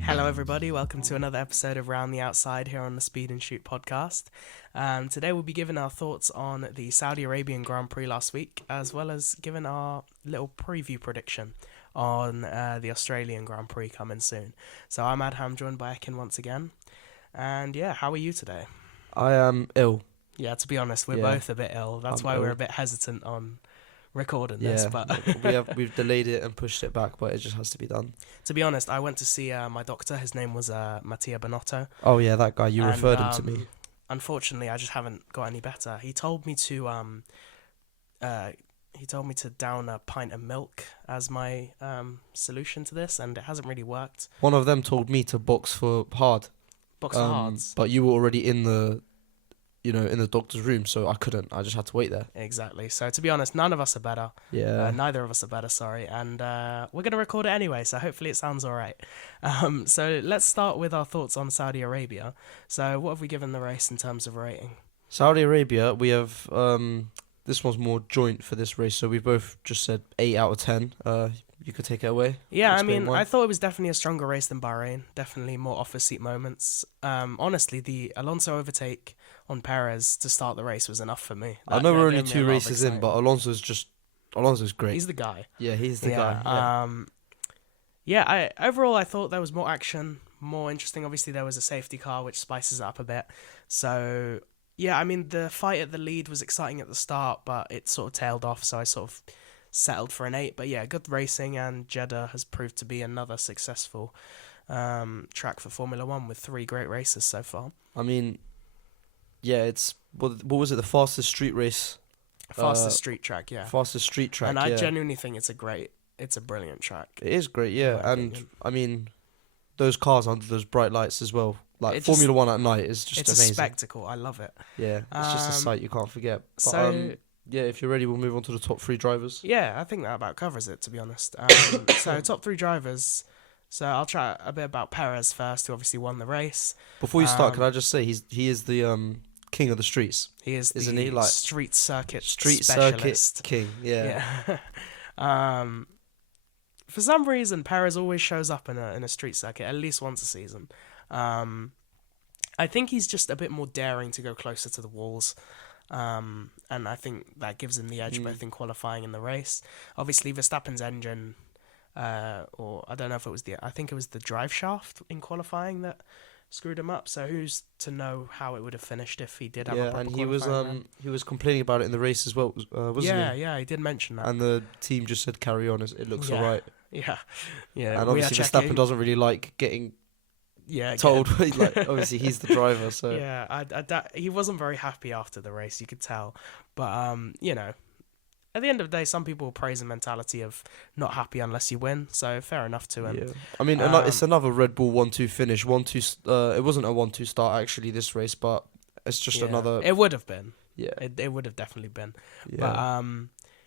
Hello everybody, welcome to another episode of Round the Outside here on the Speed and Shoot podcast. Today we'll be giving our thoughts on the Saudi Arabian Grand Prix last week, as well as giving our little preview prediction on the Australian Grand Prix coming soon. So I'm Adham, joined by Ekin once again. And yeah, how are you today? I am ill. Yeah, to be honest, we're both a bit ill. That's why we're a bit hesitant on recording this. But we've delayed it and pushed it back, but it just has to be done. To be honest, I went to see my doctor. His name was Mattia Bonotto. Oh yeah, that guy. You referred him to me. Unfortunately, I just haven't got any better. He told me to down a pint of milk as my solution to this, and it hasn't really worked. One of them told me to box for hard. Box for hards. But you were already in the doctor's room, so I couldn't. I just had to wait there. Exactly. So to be honest, none of us are better. Yeah. Neither of us are better, sorry. And we're going to record it anyway, so hopefully it sounds all right. So let's start with our thoughts on Saudi Arabia. So what have we given the race in terms of rating? Saudi Arabia, we have... this one's more joint for this race, so we've both just said 8 out of 10. You could take it away. Yeah, I mean, I thought it was definitely a stronger race than Bahrain. Definitely more off-the-seat moments. Honestly, the Alonso overtake on Perez to start the race was enough for me. I know we're only 2 races in, but Alonso's great. He's the guy. Yeah, he's the guy. Yeah. Overall, I thought there was more action, more interesting. Obviously, there was a safety car, which spices it up a bit. So, yeah, I mean, the fight at the lead was exciting at the start, but it sort of tailed off, so I sort of settled for an 8. But yeah, good racing, and Jeddah has proved to be another successful track for Formula 1 with 3 great races so far. I mean, yeah, it's... What was it? The fastest street race? Fastest street track, yeah. Fastest street track, and I genuinely think it's a brilliant track. It is great, yeah. And, I mean, those cars under those bright lights as well. Like, Formula 1 at night is just amazing. It's a spectacle. I love it. Yeah, it's just a sight you can't forget. But, so... yeah, if you're ready, we'll move on to the top 3 drivers. Yeah, I think that about covers it, to be honest. So, top 3 drivers. So, I'll chat a bit about Perez first, who obviously won the race. Before you start, can I just say, he is the king of the streets. He is Isn't the he? Like, street circuit circuit king, yeah. For some reason, Perez always shows up in a street circuit, at least once a season. I think he's just a bit more daring to go closer to the walls. And I think that gives him the edge both in qualifying and the race. Obviously, Verstappen's engine, or I don't know if it was I think it was the drive shaft in qualifying that screwed him up. So who's to know how it would have finished if he did have a proper and he was complaining about it in the race as well, wasn't he? Yeah, he did mention that. And the team just said carry on, it looks alright. Yeah. And obviously Verstappen doesn't really like getting told. Like, obviously he's the driver, so yeah, he wasn't very happy after the race, you could tell. But you know, at the end of the day, some people praise the mentality of not happy unless you win. So fair enough to him. Yeah. I mean, it's another Red Bull 1-2 finish. 1-2. It wasn't a 1-2 start actually this race, but it's just another. It would have been. Yeah. It would have definitely been. Yeah. But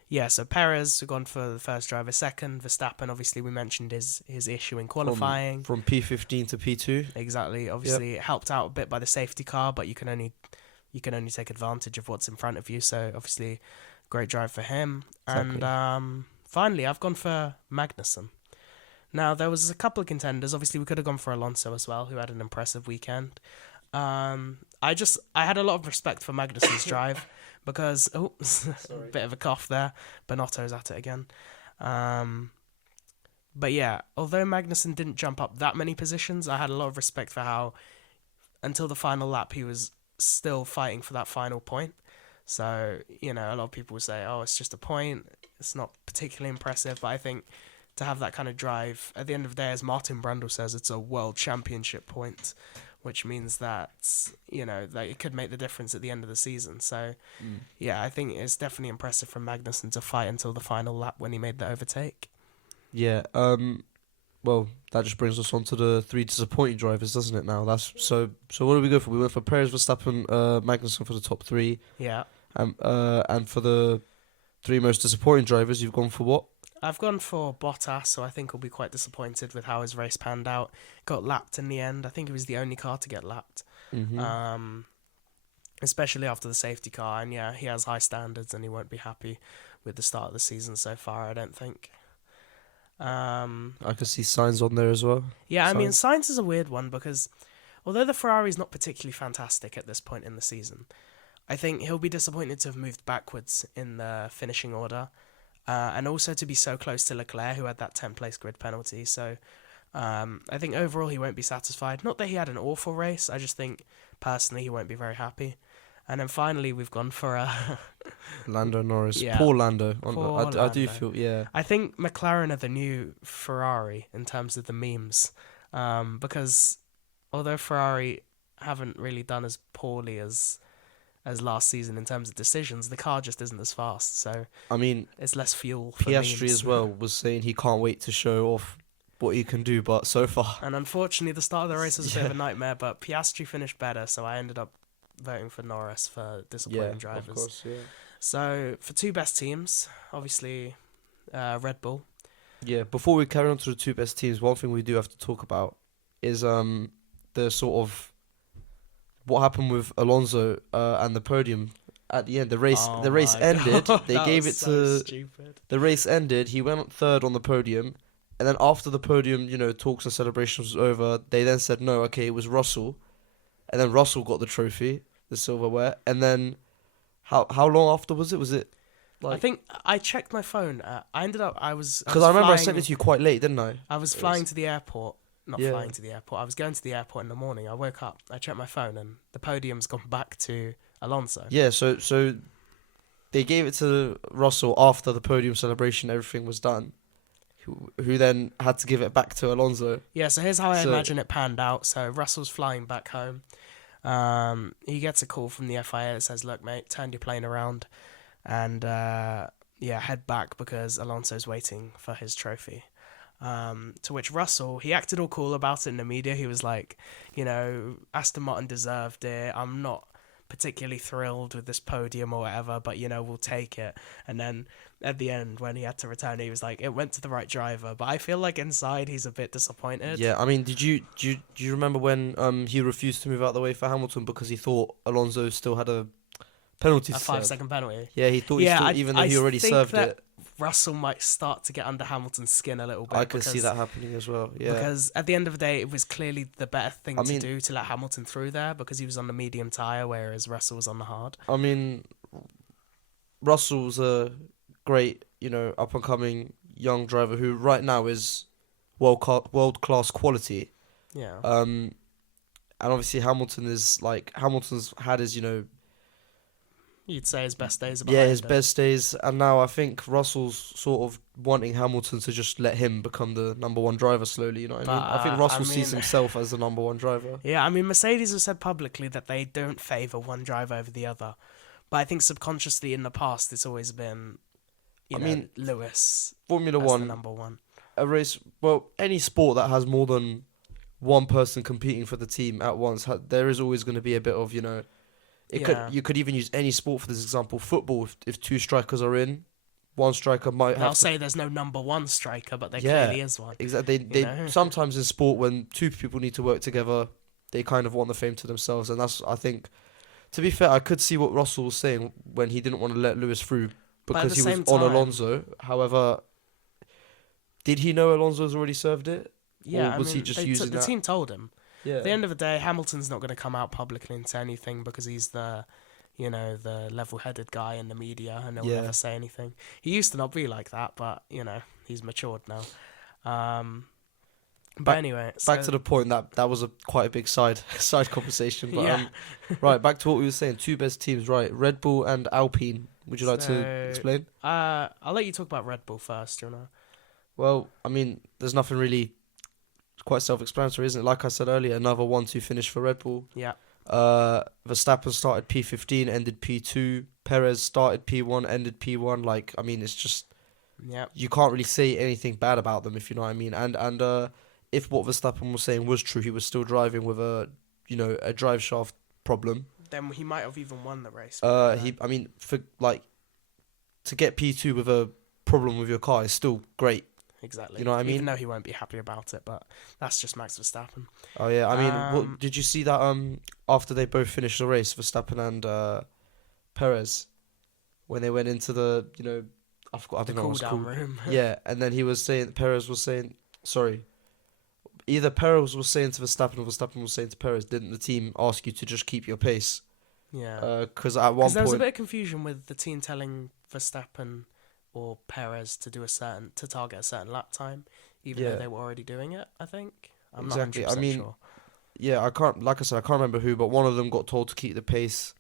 yeah, so Perez gone for the first driver. Second, Verstappen, obviously we mentioned his issue in qualifying. From P15 to P2. Exactly. Obviously it helped out a bit by the safety car, but you can only take advantage of what's in front of you. So obviously great drive for him. Exactly. And finally, I've gone for Magnussen. Now, there was a couple of contenders. Obviously, we could have gone for Alonso as well, who had an impressive weekend. I had a lot of respect for Magnussen's drive. Because, bit of a cough there. Bonotto's at it again. But yeah, although Magnussen didn't jump up that many positions, I had a lot of respect for how, until the final lap, he was still fighting for that final point. So, you know, a lot of people would say, oh, it's just a point. It's not particularly impressive. But I think to have that kind of drive, at the end of the day, as Martin Brundle says, it's a world championship point, which means that, you know, that it could make the difference at the end of the season. So, yeah, I think it's definitely impressive from Magnussen to fight until the final lap when he made the overtake. Yeah, well, that just brings us on to the 3 disappointing drivers, doesn't it, now? So what did we go for? We went for Perez, Verstappen, Magnussen for the top 3. Yeah. And for the 3 most disappointing drivers, you've gone for what? I've gone for Bottas, so I think he'll be quite disappointed with how his race panned out. Got lapped in the end. I think he was the only car to get lapped. Especially after the safety car. And yeah, he has high standards and he won't be happy with the start of the season so far, I don't think. I can see signs on there as well. Yeah, I mean, Signs. Sainz is a weird one because although the Ferrari's not particularly fantastic at this point in the season, I think he'll be disappointed to have moved backwards in the finishing order, and also to be so close to Leclerc, who had that 10th place grid penalty. So I think overall he won't be satisfied. Not that he had an awful race, I just think personally he won't be very happy. And then finally we've gone for Lando Norris. Yeah. Poor Lando. Poor I do Lando. feel, yeah. I think McLaren are the new Ferrari in terms of the memes, because although Ferrari haven't really done as poorly as last season in terms of decisions, the car just isn't as fast, so I mean, it's less fuel for Piastri memes. as well was saying he can't wait to show off what he can do, but so far, And unfortunately, the start of the race was a bit of a nightmare, but Piastri finished better, so I ended up voting for Norris for disappointing drivers. of course, yeah. So for two best teams, obviously Red Bull. Yeah, before we carry on to the two best teams, one thing we do have to talk about is the sort of what happened with Alonso and the podium at the end. The race Oh the race my ended. God, They that gave it was so to stupid. the race ended. He went third on the podium, and then after the podium, talks and celebrations was over. They then said no, okay, it was Russell, and then Russell got the trophy, the silverware, and then how long after was it? Was it I think I checked my phone. I was because I remember I sent flying- it to you quite late, didn't I? I was It flying was- to the airport. Not Yeah. flying to the airport. I was going to the airport in the morning. I woke up. I checked my phone, and the podium's gone back to Alonso. Yeah, so they gave it to Russell after the podium celebration. Everything was done. Who then had to give it back to Alonso. Yeah, so here's how I So- imagine it panned out. So Russell's flying back home. He gets a call from the FIA that says, "Look, mate, turn your plane around, and head back because Alonso's waiting for his trophy." To which Russell, he acted all cool about it in the media. He was like, Aston Martin deserved it. I'm not particularly thrilled with this podium or whatever, but we'll take it. And then at the end, when he had to return, he was like, it went to the right driver. But I feel like inside he's a bit disappointed. Yeah, I mean, do you remember when he refused to move out the way for Hamilton because he thought Alonso still had a penalty A to serve? 5-second penalty. Yeah, he thought Yeah, even though he already think served that it. Russell might start to get under Hamilton's skin a little bit. I can see that happening as well. Yeah, Because at the end of the day, it was clearly the better thing I to mean- do to let Hamilton through there because he was on the medium tyre, whereas Russell was on the hard. I mean, Russell's a great, up and coming young driver who right now is world class quality. Yeah. And obviously Hamilton's had his, You'd say his best days are yeah, behind his him. best days, and now I think Russell's sort of wanting Hamilton to just let him become the number one driver slowly. You know what I mean? I think But, Russell I sees mean- himself as the number one driver. Yeah, I mean, Mercedes have said publicly that they don't favour one driver over the other. But I think subconsciously in the past, it's always been, Lewis Formula as the One, number one. a race, well, any sport that has more than one person competing for the team at once, there is always going to be a bit of, Yeah. you could even use any sport for this example. Football, if two strikers are in, one striker might They'll have to. say there's no number one striker, but there Yeah. clearly is one. Exactly. you know? Sometimes in sport when two people need to work together, they kind of want the fame to themselves, and that's, I think. To be fair, I could see what Russell was saying when he didn't want to let Lewis through But at because the he was same on time- Alonso. However, did he know Alonso's already served it? Yeah, Or was I he mean, just they using the that? team told him. Yeah. At the end of the day, Hamilton's not going to come out publicly and say anything because he's the level-headed guy in the media and he'll Yeah. never say anything. He used to not be like that, but, he's matured now. But Back- anyway, Back so- to the point that was quite a big side conversation. But Yeah. right, back to what we were saying. Two best teams, right? Red Bull and Alpine. Would you like to So- explain? I'll let you talk about Red Bull first, Well, I mean, there's nothing really. It's quite self-explanatory, isn't it? Like I said earlier, another 1-2 finish for Red Bull. Yeah. Verstappen started P15, ended P2. Perez started P1, ended P1. It's just Yeah. you can't really say anything bad about them if you know what I mean. And if what Verstappen was saying was true, he was still driving with a drive shaft problem. Then he might have even won the race. To get P2 with a problem with your car is still great. Exactly. You know what I mean? Even though he won't be happy about it, but that's just Max Verstappen. Oh yeah, I mean, Um, did you see that after they both finished the race, Verstappen and Perez, when they went into the I The don't know what cool it's down called. room. Yeah, and then Perez was saying, sorry, either Perez was saying to Verstappen or Verstappen was saying to Perez, didn't the team ask you to just keep your pace? Yeah. Because at Because one there was a point, bit of confusion with the team telling Verstappen or Perez to target a certain lap time, even though yeah, they were already doing it. I think I'm not exactly. 100% sure. Yeah, I can't, like I said, I can't remember who, but one of them got told to keep the pace,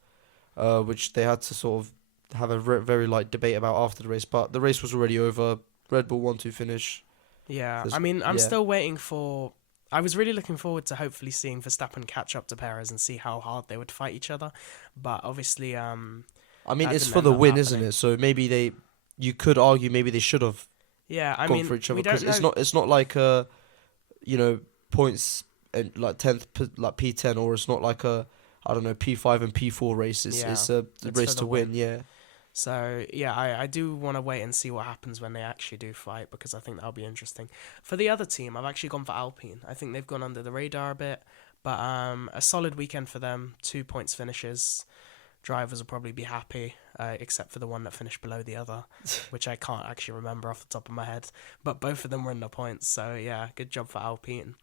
which they had to sort of have a very light debate about after the race. But the race was already over. Red Bull 1-2 finish. Yeah, There's, I mean, I'm yeah, still waiting for. I was really looking forward to hopefully seeing Verstappen catch up to Perez and see how hard they would fight each other, but obviously, I mean, that it's didn't for end the up win, isn't happening. it? So maybe you could argue maybe they should have Yeah, I gone mean, for each other we because don't know. it's not like you know, points and like 10th like P10, or it's not like a, I don't know, P5 and P4 race. Yeah, It's a it's for race the to win. win. Yeah, So yeah, I do want to wait and see what happens when they actually do fight because I think that'll be interesting. For the other team, I've actually gone for Alpine. I think they've gone under the radar a bit, but a solid weekend for them. 2 points finishes. Drivers will probably be happy, except for the one that finished below the other, which I can't actually remember off the top of my head. But both of them were in the points, so yeah, good job for Alpine.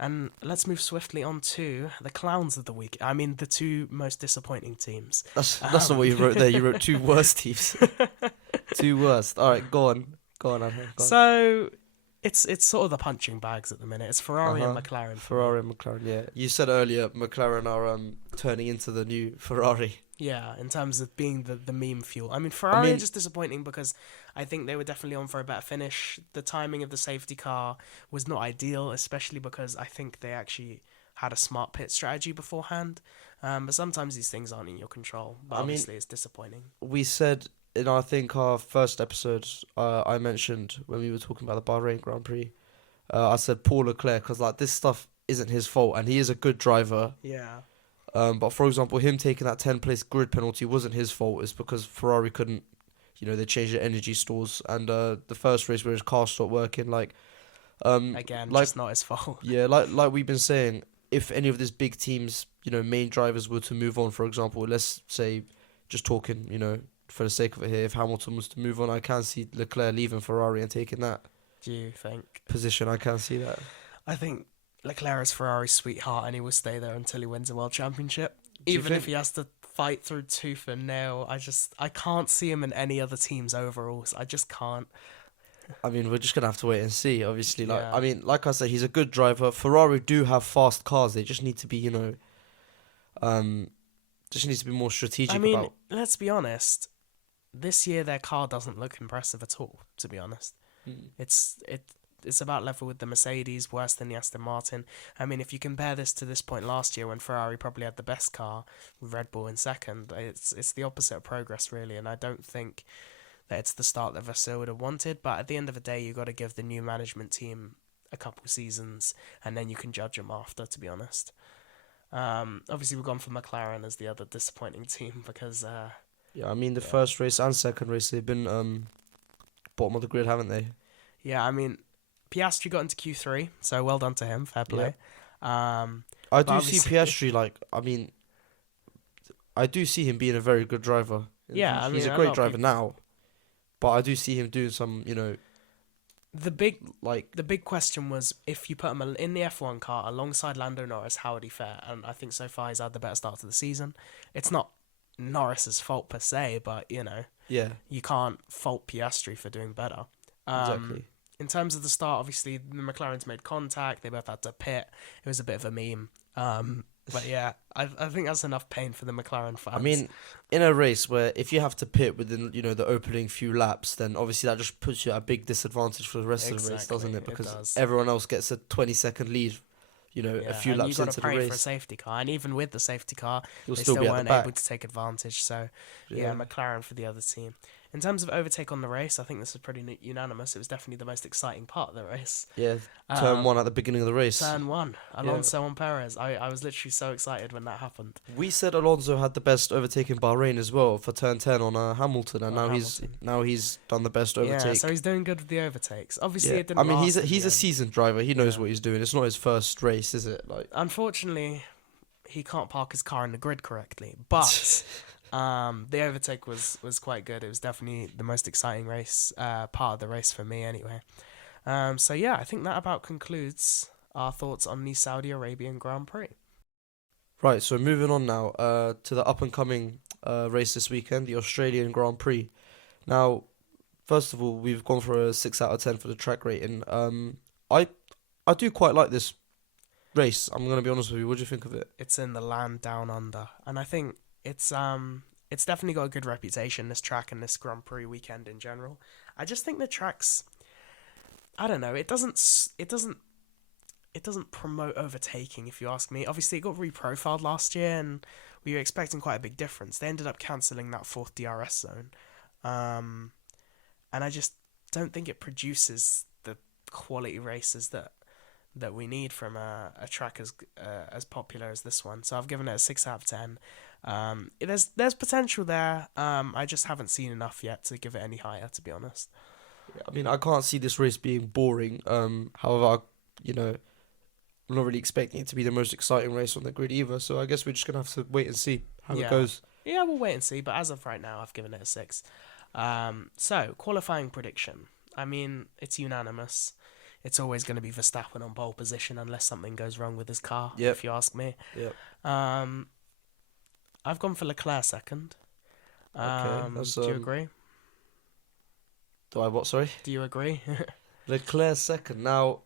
And let's move swiftly on to the clowns of the week. I mean, the two most disappointing teams. that's not what you wrote there. You wrote two worst teams. Two worst. All right, go on, Anna, go on. So it's sort of the punching bags at the minute. It's Uh Ferrari and huh. McLaren for me. Ferrari and McLaren. Yeah, you said earlier McLaren are turning into the new Ferrari. Yeah, in terms of being the meme fuel. I mean, I Ferrari are mean, just disappointing because I think they were definitely on for a better finish. The timing of the safety car was not ideal, especially because I think they actually had a smart pit strategy beforehand. But sometimes these things aren't in your control. But I mean, obviously, it's disappointing. we said in I think our first episode, I mentioned when we were talking about the Bahrain Grand Prix, I said Paul Leclerc because like this stuff isn't his fault and he is a good driver. Yeah. But for example, him taking that 10th place grid penalty wasn't his fault. It's because Ferrari couldn't, they changed their energy stores and the first race where his car stopped working, Again, like just not his fault. yeah, like we've been saying, if any of these big teams, main drivers were to move on, for example, let's say, just talking, for the sake of it here, if Hamilton was to move on, I can see Leclerc leaving Ferrari and taking that Do you think? position. I can see that. I think Leclerc is Ferrari's sweetheart and he will stay there until he wins a world championship. Do you Even if think- he has to fight through tooth and nail, I can't see him in any other team's overalls. I just can't. I mean, we're just gonna have to wait and see. Obviously, Yeah. I mean, like I said, he's a good driver. Ferrari do have fast cars. They just need to be, just needs to be more strategic I mean, about. let's be honest. This year their car doesn't look impressive at all, to be honest. Mm. It's about level with the Mercedes, worse than the Aston Martin. I mean, if you compare this to this point last year when Ferrari probably had the best car with Red Bull in second, it's the opposite of progress really, and I don't think that it's the start that Vasseur would have wanted. But at the end of the day, you got to give the new management team a couple seasons, and then you can judge them after. To be honest, obviously we've gone for McLaren as the other disappointing team because Yeah, I mean, the yeah. first race and second race they've been bottom of the grid, haven't they? yeah, I mean. Piastri got into Q3, so well done to him. Fair play. I But do see obviously- Piastri I do see him being a very good driver. Yeah, He's a a lot great of driver people- now, but I do see him doing some, The big like the big question was if you put him in the F1 car alongside Lando Norris, how would he fare? And I think so far he's had the better start to the season. It's not Norris's fault per se, but yeah, you can't fault Piastri for doing better. exactly. In terms of the start, obviously the McLarens made contact. They both had to pit. It was a bit of a meme. But yeah, I think that's enough pain for the McLaren fans. I mean, in a race where if you have to pit within, the opening few laps, then obviously that just puts you at a big disadvantage for the rest of the race, Exactly, doesn't it? it Because does. everyone else gets a 20-second lead, a few and laps you got into to the pray for a race. safety car, and even with the safety car, You'll they still still be at the weren't back. able to take advantage. So yeah, McLaren for the other team. In terms of overtake on the race, I think this was pretty unanimous. It was definitely the most exciting part of the race. Yeah, turn Um, one at the beginning of the race. Turn one, Alonso on Perez. I was literally so excited when that happened. We said Alonso had the best overtake in Bahrain as well for turn 10 on Hamilton, and On now Hamilton. he's done the best overtake. Yeah, so he's doing good with the overtakes. Obviously, Yeah. it didn't I mean, last in he's the a end. seasoned driver. He knows Yeah. what he's doing. It's not his first race, is it? Like, Unfortunately, he can't park his car in the grid correctly. But The overtake was quite good. It was definitely the most exciting race, part of the race for me anyway. So yeah, I think that about concludes our thoughts on the Saudi Arabian Grand Prix. Right, so moving on now to the up and coming race this weekend, the Australian Grand Prix. Now, first of all, we've gone for a 6 out of 10 for the track rating. I I do quite like this race. I'm gonna be honest with you. What do you think of it? It's in the land down under, and I think it's definitely got a good reputation, this track and this Grand Prix weekend in general. I just think the track's, I don't know, it doesn't promote overtaking, if you ask me. Obviously, it got reprofiled last year, and we were expecting quite a big difference. They ended up cancelling that fourth DRS zone, and I just don't think it produces the quality races that we need from a track as popular as this one. So I've given it a 6 out of 10. There's potential there. I just haven't seen enough yet to give it any higher, to be honest. I mean, I can't see this race being boring. However, you know, I'm not really expecting it to be the most exciting race on the grid either. So I guess we're just gonna have to wait and see how it goes. Yeah, we'll wait and see. But as of right now, I've given it a 6. So qualifying prediction. I mean, it's unanimous. It's always going to be Verstappen on pole position unless something goes wrong with his car, Yep. if you ask me. Yep. I've gone for Leclerc second. Okay. Do you agree? Do I what? Sorry. Do you agree? Leclerc second. Now,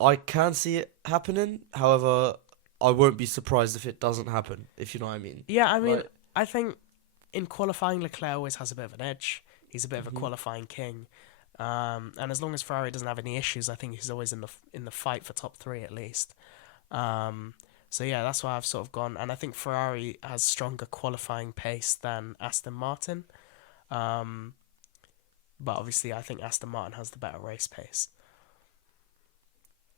I can see it happening. However, I won't be surprised if it doesn't happen. If you know what I mean. Yeah, I mean, Right. I think in qualifying, Leclerc always has a bit of an edge. He's a bit of a Mhm. qualifying king. And as long as Ferrari doesn't have any issues, I think he's always in the fight for top 3 at least. So yeah, that's why I've sort of gone. And I think Ferrari has stronger qualifying pace than Aston Martin. But obviously, I think Aston Martin has the better race pace.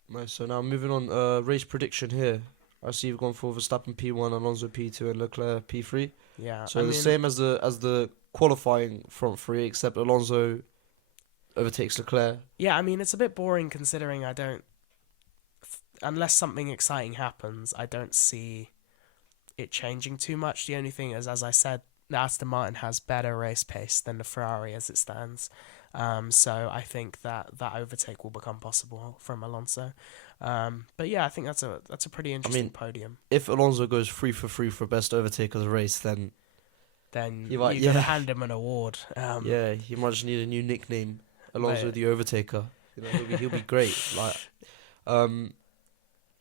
Nice. So now moving on. Race prediction here. I see you've gone for Verstappen P1, Alonso P2, and Leclerc P3. Yeah, So I the mean, same as the qualifying front three, except Alonso overtakes Leclerc. yeah, I mean, it's a bit boring considering unless something exciting happens, I don't see it changing too much. The only thing is, as I said, the Aston Martin has better race pace than the Ferrari as it stands. So I think that overtake will become possible from Alonso. But yeah, I think that's a pretty interesting podium. If Alonso goes 3 for 3 for best overtake of the race, then Then You might- you gotta yeah. hand him an award. yeah, he might just need a new nickname, Alonso Mate. the Overtaker. You know, he'll be great. Like,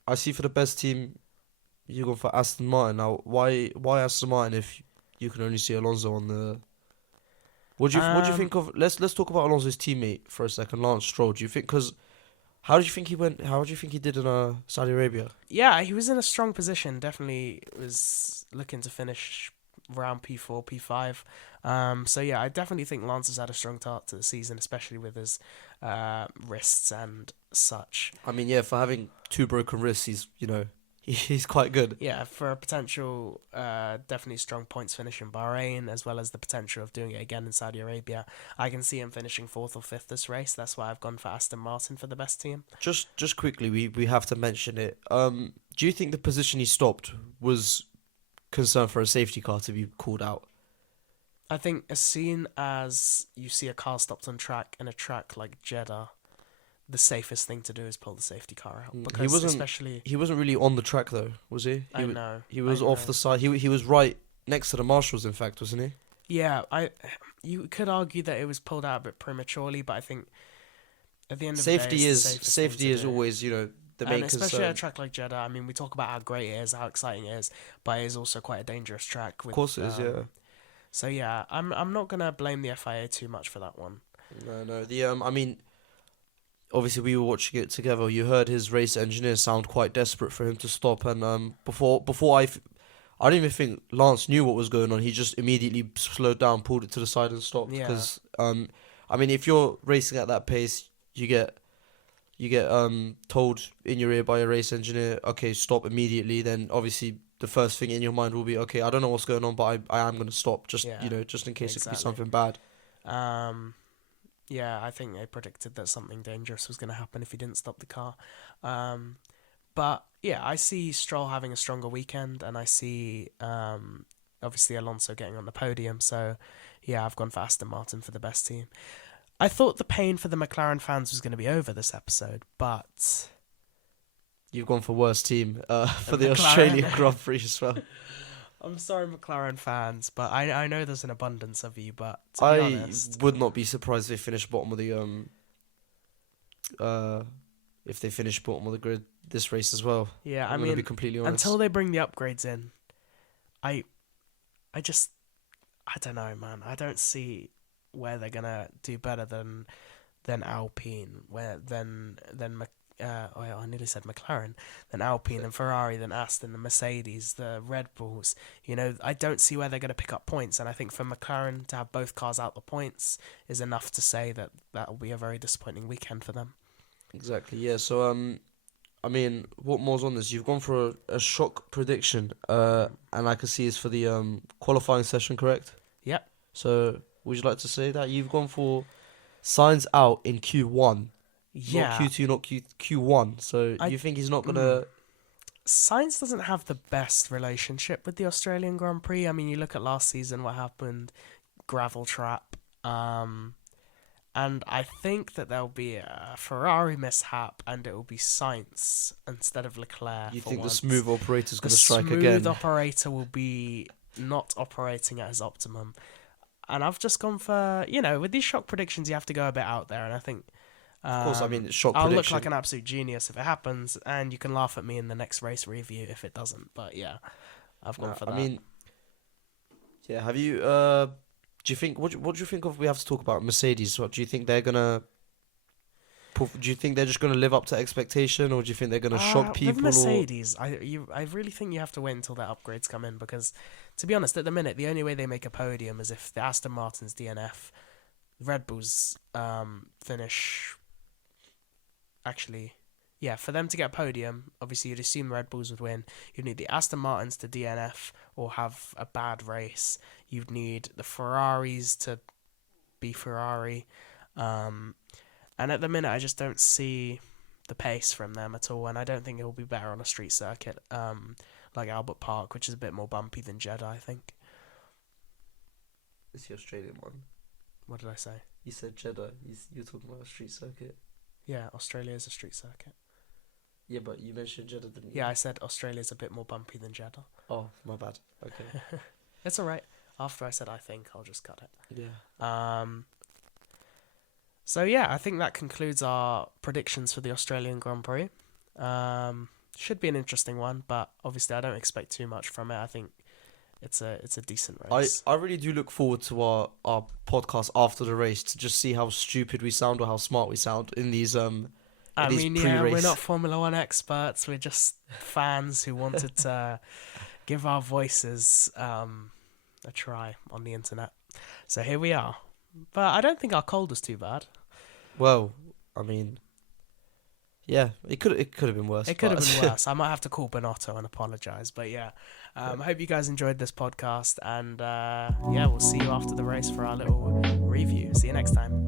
I see for the best team, you go for Aston Martin. Now, why Aston Martin if you can only see Alonso on the? What do you think of? Let's talk about Alonso's teammate for a second, Lance Stroll. Do you think how do you think he went? How do you think he did in Saudi Arabia? Yeah, he was in a strong position. Definitely was looking to finish around P4, P5. So yeah, I definitely think Lance has had a strong start to the season, especially with his wrists and such. I mean, yeah, for having 2 broken wrists, he's quite good. Yeah, for a potential definitely strong points finish in Bahrain, as well as the potential of doing it again in Saudi Arabia. I can see him finishing 4th or 5th this race. That's why I've gone for Aston Martin for the best team. Just quickly, we have to mention it. Do you think the position he stopped was concern for a safety car to be called out? I think as soon as you see a car stopped on track in a track like Jeddah, the safest thing to do is pull the safety car out. Because He wasn't really on the track though, was he? I know. He was I off know. the side. He was right next to the marshals, in fact, wasn't he? Yeah, you could argue that it was pulled out a bit prematurely, but I think at the end of the day, Safety it's the safest thing safety to is do. always the main And especially at a concern. track like Jeddah, I mean, we talk about how great it is, how exciting it is, but it is also quite a dangerous track. Of course it is, yeah. So yeah, I'm not gonna blame the FIA too much for that one. No. I mean, obviously we were watching it together. You heard his race engineer sound quite desperate for him to stop, and I didn't even think Lance knew what was going on. He just immediately slowed down, pulled it to the side, and stopped. Yeah. Because I mean, if you're racing at that pace, you get told in your ear by a race engineer, okay, stop immediately. Then obviously the first thing in your mind will be, okay, I don't know what's going on, but I am gonna stop, just Yeah, just in case it could be exactly. something bad. Yeah, I think they predicted that something dangerous was going to happen if he didn't stop the car. But yeah, I see Stroll having a stronger weekend, and I see obviously Alonso getting on the podium. So, yeah, I've gone for Aston Martin for the best team. I thought the pain for the McLaren fans was going to be over this episode, but You've gone for worst team for the McLaren. Australian Grand Prix as well. I'm sorry, McLaren fans, but I know there's an abundance of you, but to be I honest, would not be surprised if they finish bottom of the grid this race as well. yeah, I'm gonna be completely honest. until they bring the upgrades in, I don't know, man. I don't see where they're gonna do better than Alpine, I nearly said McLaren, then Alpine, then Ferrari, then Aston, the Mercedes, the Red Bulls. I don't see where they're going to pick up points, and I think for McLaren to have both cars out the points is enough to say that will be a very disappointing weekend for them. Exactly, yeah. So, I mean, what more's on this? You've gone for a shock prediction, and I can see it's for the qualifying session, correct? Yep. So, would you like to say that you've gone for Sainz out in Q1? Yeah. Not Q2, not Q1. So, you think he's not going to... Sainz doesn't have the best relationship with the Australian Grand Prix. I mean, you look at last season, what happened, gravel trap. And I think that there'll be a Ferrari mishap, and it will be Sainz instead of Leclerc. You for think once. the smooth operator's going to strike The again? smooth operator will be not operating at his optimum. And I've just gone for, with these shock predictions, you have to go a bit out there. And I think... Of course, I mean, shock I'll prediction. look like an absolute genius if it happens, and you can laugh at me in the next race review if it doesn't. But yeah, I've gone for that. I mean, yeah. Have you? Do you think? What do you think of? We have to talk about Mercedes. What do you think they're gonna? Do you think they're just gonna live up to expectation, or do you think they're gonna shock people? With Mercedes, I really think you have to wait until their upgrades come in, because, to be honest, at the minute the only way they make a podium is if the Aston Martin's DNF, Red Bulls finish. Actually, yeah, for them to get a podium, obviously you'd assume Red Bulls would win. You'd need the Aston Martins to DNF or have a bad race. You'd need the Ferraris to be Ferrari. And at the minute, I just don't see the pace from them at all. And I don't think it will be better on a street circuit like Albert Park, which is a bit more bumpy than Jeddah, I think. It's the Australian one. What did I say? You said Jeddah. You're talking about a street circuit. Yeah, Australia is a street circuit. Yeah, but you mentioned Jeddah, didn't you? Yeah, I said Australia's a bit more bumpy than Jeddah. Oh, my bad. Okay. It's alright. After I said I think, I'll just cut it. Yeah. So yeah, I think that concludes our predictions for the Australian Grand Prix. Should be an interesting one, but obviously I don't expect too much from it. I think it's a decent race. I really do look forward to our podcast after the race to just see how stupid we sound or how smart we sound in these I these mean, pre-race. we're not Formula One experts. We're just fans who wanted to give our voices a try on the internet. So here we are. But I don't think our cold was too bad. Well, I mean, yeah, it could have been worse. It could have been worse. I might have to call Bonotto and apologise. But yeah, I hope you guys enjoyed this podcast. And yeah, we'll see you after the race for our little review. See you next time.